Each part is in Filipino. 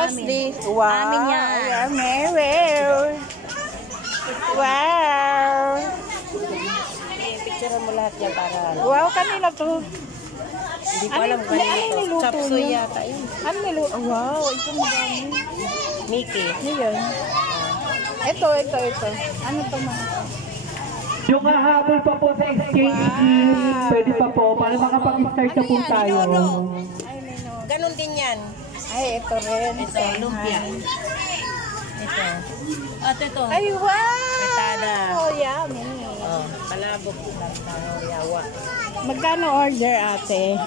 Mostly. Wow. Amin yan. Wow. Wow. Picture mo lahat yan para. Wow, kanina to. Hindi ko alam kanina to. Chapsoy yata yun. Ano niluto? Wow, ito madami. Mickey. Ano yun? Ito. Ano to mga? Yung hahabol pa po sa exchange gift, pwede pa po, para makapag-start na po tayo. Ganon din yan. Ay, ito rin. Ito, lumpia. Ito. At ito. Ay, wow! Petada. Oh, yummy. Oh, palabok lang tayo, yawa. Magkano order, ate?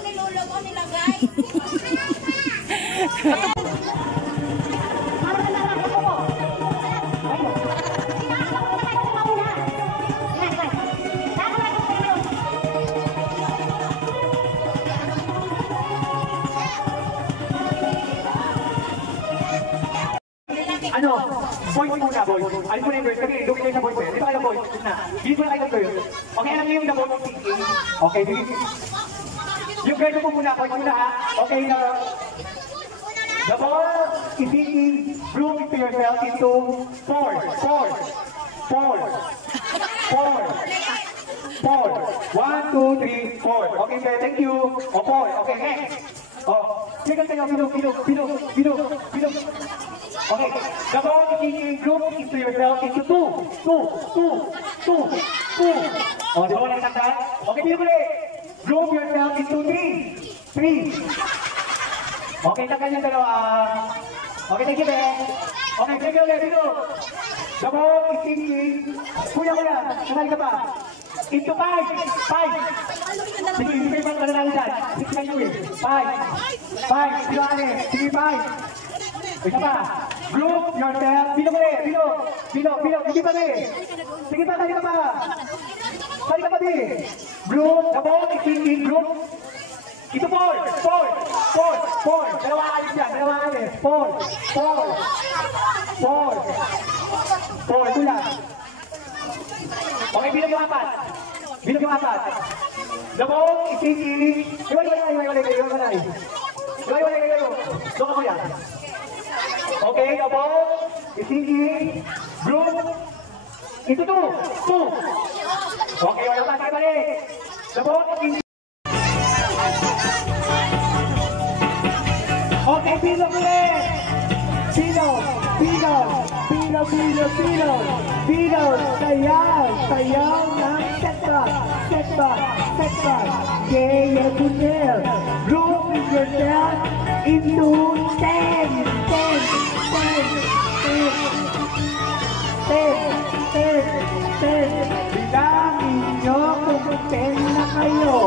Ano? Boys muna, boys. Alam mo na yung girls. Kasi doon kayo sa boys. Di ba kayo boys? Na. Bili ko na kayo ng girls. Okay, alam niyo yung the boys thinking. Okay, bili. Yung girls po muna, boys muna ha. Okay, na. The ball is thinking. Group to yourself into 4. 1, 2, 3, 4. Okay, sir. Thank you. O, 4. Okay, next. Oh, sige kayo. Bilog. Okay, the ball is thinking. Group into yourself into 2. Oh, di ba wala natandaan? Okay, bilog ulit. Group yourself into 3. Okay, tanggal yung dalawa. Okay, thank you, Ben. Okay, sige ulit, bilog. The ball is thinking. Kuya, nasali ka pa? Into 5. Sige, hindi kayo bang nanalo dyan? 6 kayo eh. 5. Sige, ane. Sige, 5. Isa pa. Group yourself. Bilog. Hindi pa rin. Sige pa, sali ka pa. Group. The ball is thinking. Group. Ito 4. Dalawa alis yan. 4. Ito lang. Okay, bilog yung 4. The ball is thinking. Iwalay kayo. Doon ako yan. Okay, the ball is thinking. Group. Ito 2. Okay, wala pa tayo balik. The ball is thinking. Okay, bilog ulit. Bilog. Sayaw ng setback. Gaya tunnel. Group yourself into 10. Bilangin nyo kung 10 na kayo.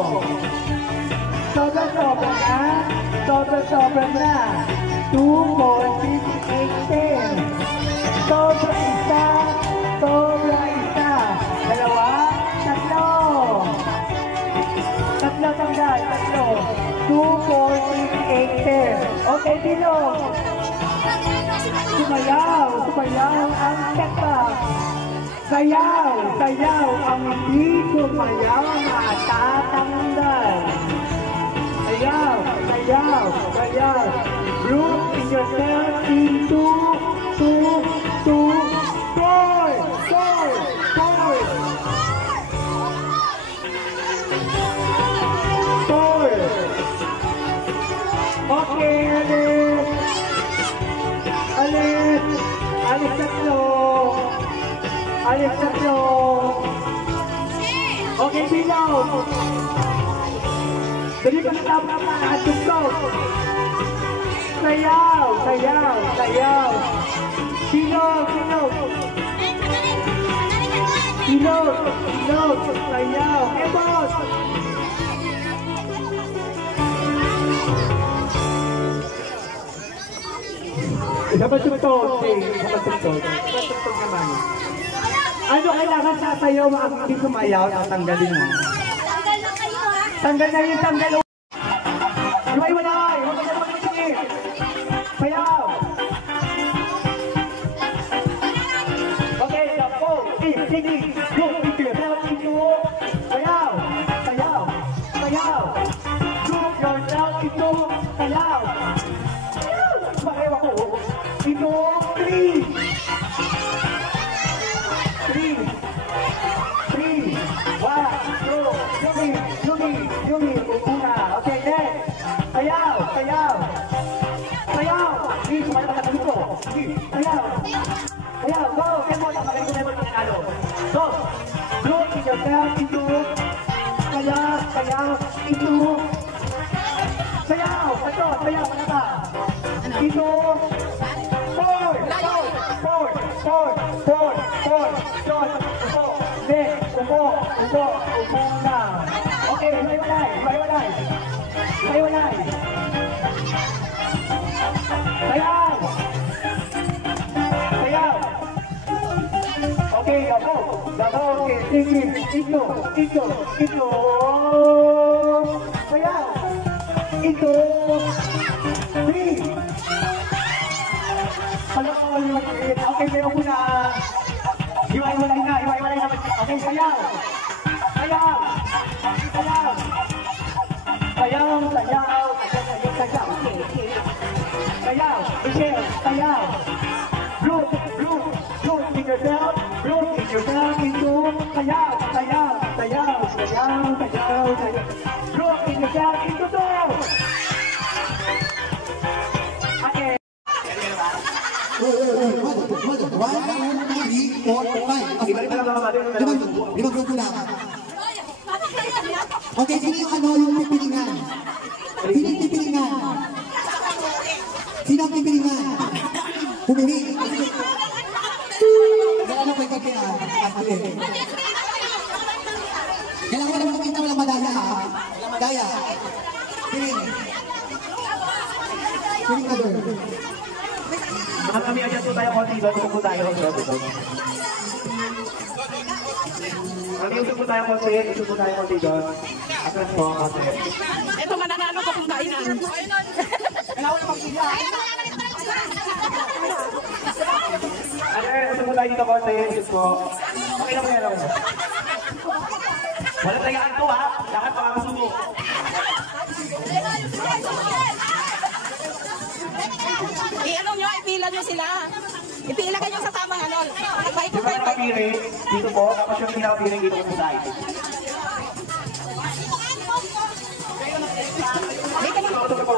Sobra na. 2, 4, 6, 8, 10. Sobra isa. Dalawa, 3. Tatlo tanggal. 2, 4, 6, 8, 10. Okay, bilog. Sumayaw ang setback. Sayaw ang hindi sumayaw matatanggal. Sayaw. Group in yourself into 2, 4. Okay, alis tatlo. Okay, bilog. Dali pa natapos na atugtog. Sayaw. Bilog. Sayaw. Boss. Dapat tugtog naman. Ano kailangan sasayaw ang hindi sumayaw? Tatanggalin mo. Tanggal na yung tanggal. Iwalay. Sayaw. Okay, the 4, 6, group into yourself into. Sayaw. Group yourself into. Sayaw. Parewa ko. yourself into sayaw into sayaw, ito, sayaw, ano ba? Into forward, upo na. Okay, hiwalay. Sayaw. Okay, gabo, okay, sige, ito. Sayaw. Ito. 3. Okay, meron ko na. Hiwalay na. Okay, sayaw. Sayaw. Root yourself into sayaw. Root yourself into two. Okay. 1, 2, 3, 4, 5. Limang grupo lang. Okay, sino yung yung pipilingan? Sino ang pipilingan? Pumili. Ano po yung kapihan? Kailangan ko naman makita walang madaya ha? Madaya. Piling ka doon. Mga kami, adjust po tayo konti doon. Usap po tayo konti doon. Atras po konti. Ito mananalo ko kung kainan. Kailangan ko magpila. Usap po tayo dito konti. Usap po. Okay lang po. Walang tayaan to ha. Lahat makakasubo. I-ano nyo, ipila nyo sila. Ipila kayo sa tamang ano. Yung mga nakapiring, dito po. Tapos yung pinakapiring dito po tayo.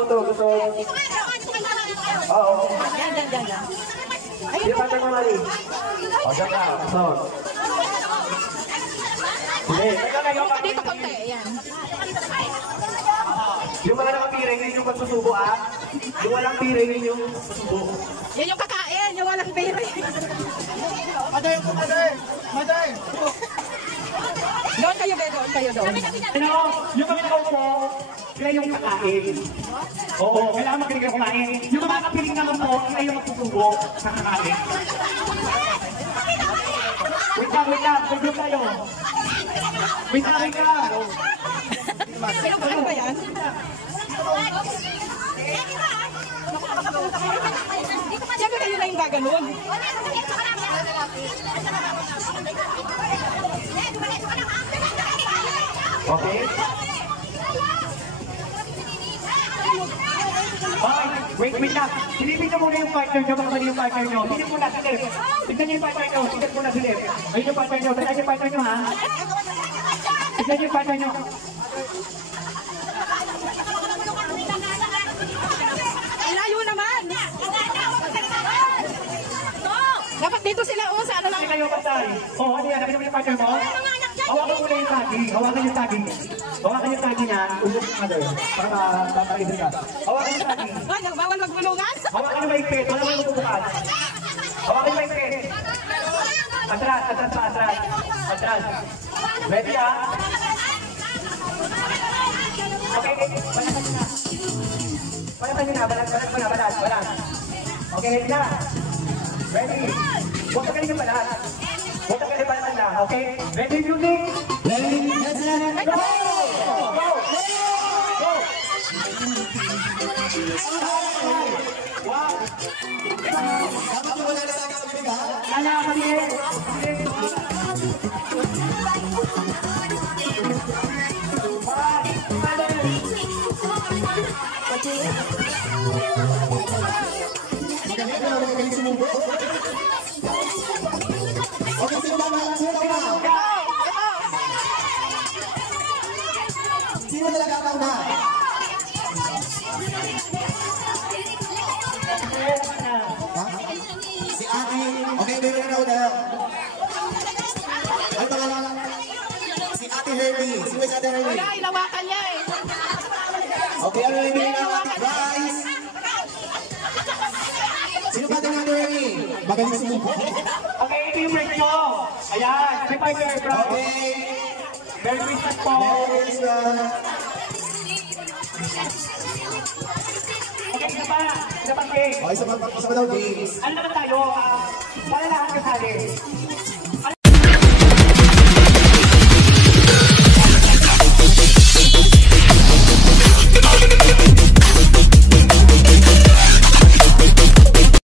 Gusto. Oo. Yan. Ayun pa tayo mali. O, dyan ka. Gusto. Dito konti, yan. Yung mga nakapiring, yun yung pagsusubo ah. Yung walang piring, yun yung susubo. Yan yung kakain, yung walang piring. Maday! Doon kayo doon. Yung kami nakaupo, sila yung kakain. Oo, kailangan makinig kayo kumain. Yung mga nakapiring naman po, sila yung magsusubo sa kakain. Wait lang, pag-group tayo. Wait lang. Ano ba yan? Siyempre kayo na yung gaganon. Okay? Okay, wait lang. Silipin nyo muna yung partner nyo, baka mali yung partner nyo. Silip muna, silip. Tignan nyo yung partner nyo, silip muna, silip. Ayun yung partner nyo, tignan yung partner nyo ha. Tignan yung partner nyo. Layo naman. Dapat dito sila sa ano lang. Hindi kayo patay. Ano yan, nakita mo yung partner mo? Hawakan muna yung tagi. Hawakan yung tagi niya. Usap yung mother. Para tatalisin ka. Hawakan yung tagi. Ano, bawal magbulungan? Hawakan yung maigpit. Wala mo yung bubukas. Hawakan yung maigpit. Atras. Ready ha? Okay. Balatan nyo na. Balat. Okay, ready na. Ready. Huwag ka galing yung balat. Okay? Ready, music? Ready, set, go! Wow! Dapat yung wala na sa akin sa ha? Lala, maliit! Magaling ka na, magaling sumubo. Okay, sino na? Sino talaga ang una? Si Aki. Okay, may na una. Ano pangalan? Remy? Sino si Ate Remy? Wala, ilawakan niya eh. Okay, ano yung ibigay ng Ate Bryce? Sino pa ate ng Ate Remy? Magaling sumuko. Okay, ito yung break nyo. Ayan, may 5 years, bro. Okay. Merry Christmas po. Merry Christmas. Okay, isa pa. Isa pa, Kate. Okay, isa pa daw, James. Ano naman tayo? Para lahat kasali.